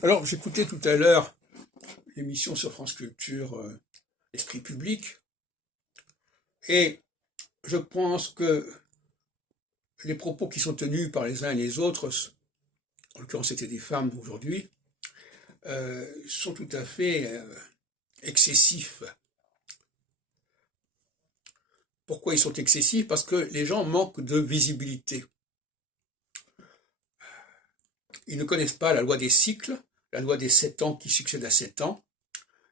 Alors, j'écoutais tout à l'heure l'émission sur France Culture, Esprit public, et je pense que les propos qui sont tenus par les uns et les autres, en l'occurrence c'était des femmes aujourd'hui, sont tout à fait excessifs. Pourquoi ils sont excessifs? Parce que les gens manquent de visibilité. Ils ne connaissent pas la loi des cycles, la loi des 7 ans qui succèdent à 7 ans,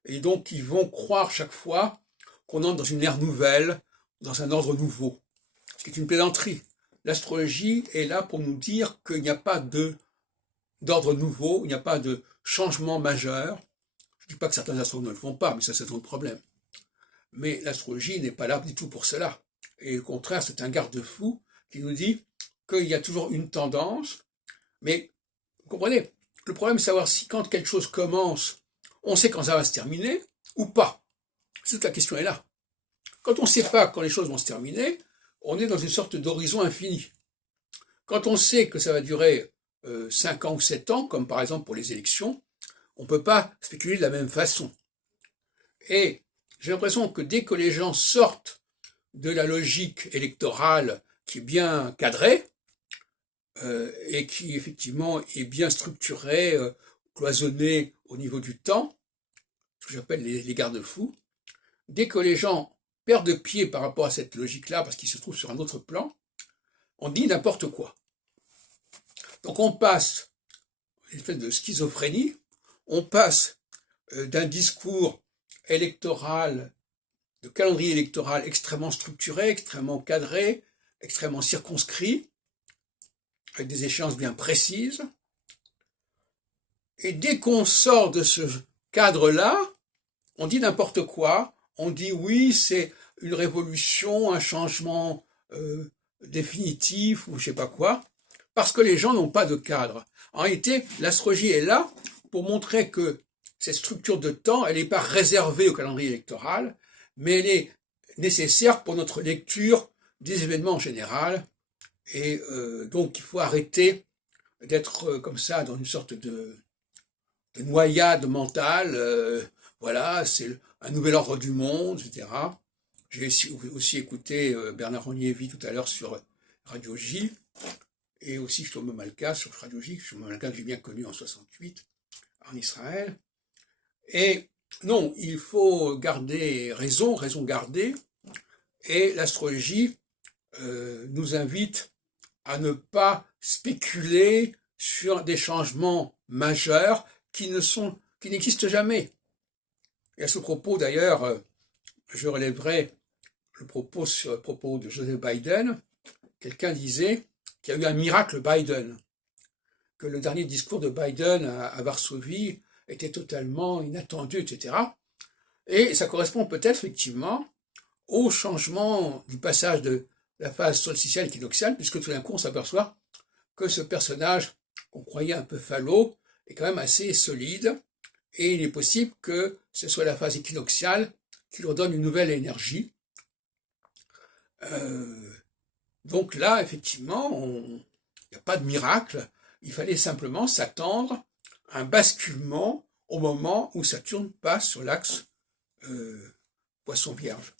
et donc ils vont croire chaque fois qu'on entre dans une ère nouvelle, dans un ordre nouveau, ce qui est une plaisanterie. L'astrologie est là pour nous dire qu'il n'y a pas d'ordre nouveau, il n'y a pas de changement majeur. Je ne dis pas que certains astrologues ne le font pas, mais ça c'est un autre problème. Mais l'astrologie n'est pas là du tout pour cela. Et au contraire, c'est un garde-fou qui nous dit qu'il y a toujours une tendance, mais vous comprenez, le problème c'est savoir si quand quelque chose commence, on sait quand ça va se terminer ou pas. Toute la question est là. Quand on ne sait pas quand les choses vont se terminer, on est dans une sorte d'horizon infini. Quand on sait que ça va durer 5 ans ou 7 ans, comme par exemple pour les élections, on ne peut pas spéculer de la même façon. Et j'ai l'impression que dès que les gens sortent de la logique électorale qui est bien cadrée, et qui effectivement est bien structurée, cloisonnée au niveau du temps, ce que j'appelle les garde-fous, dès que les gens perdent pied par rapport à cette logique-là, parce qu'ils se trouvent sur un autre plan, on dit n'importe quoi. Donc on passe à une espèce de schizophrénie, on passe d'un discours électoral, de calendrier électoral extrêmement structuré, extrêmement cadré, extrêmement circonscrit, avec des échéances bien précises. Et dès qu'on sort de ce cadre-là, on dit n'importe quoi, on dit oui, c'est une révolution, un changement définitif ou je sais pas quoi, parce que les gens n'ont pas de cadre. En réalité, l'astrologie est là pour montrer que cette structure de temps, elle n'est pas réservée au calendrier électoral, mais elle est nécessaire pour notre lecture des événements en général. Et donc, il faut arrêter d'être comme ça dans une sorte de noyade mentale. Voilà, c'est un nouvel ordre du monde, etc. J'ai aussi écouté Bernard Ogniévi tout à l'heure sur Radio J, et aussi Shlomo Malka sur Radio J, Shlomo Malka que j'ai bien connu en 68 en Israël. Et non, il faut garder raison garder, et l'astrologie nous invite à ne pas spéculer sur des changements majeurs qui n'existent jamais. Et à ce propos, d'ailleurs, je relèverai le propos de Joseph Biden. Quelqu'un disait qu'il y a eu un miracle Biden, que le dernier discours de Biden à Varsovie était totalement inattendu, etc. Et ça correspond peut-être effectivement au changement du passage de la phase solsticielle équinoxiale, puisque tout d'un coup on s'aperçoit que ce personnage qu'on croyait un peu falot est quand même assez solide, et il est possible que ce soit la phase équinoxiale qui leur donne une nouvelle énergie. Donc là, effectivement, il n'y a pas de miracle, il fallait simplement s'attendre à un basculement au moment où Saturne passe sur l'axe Poisson Vierge.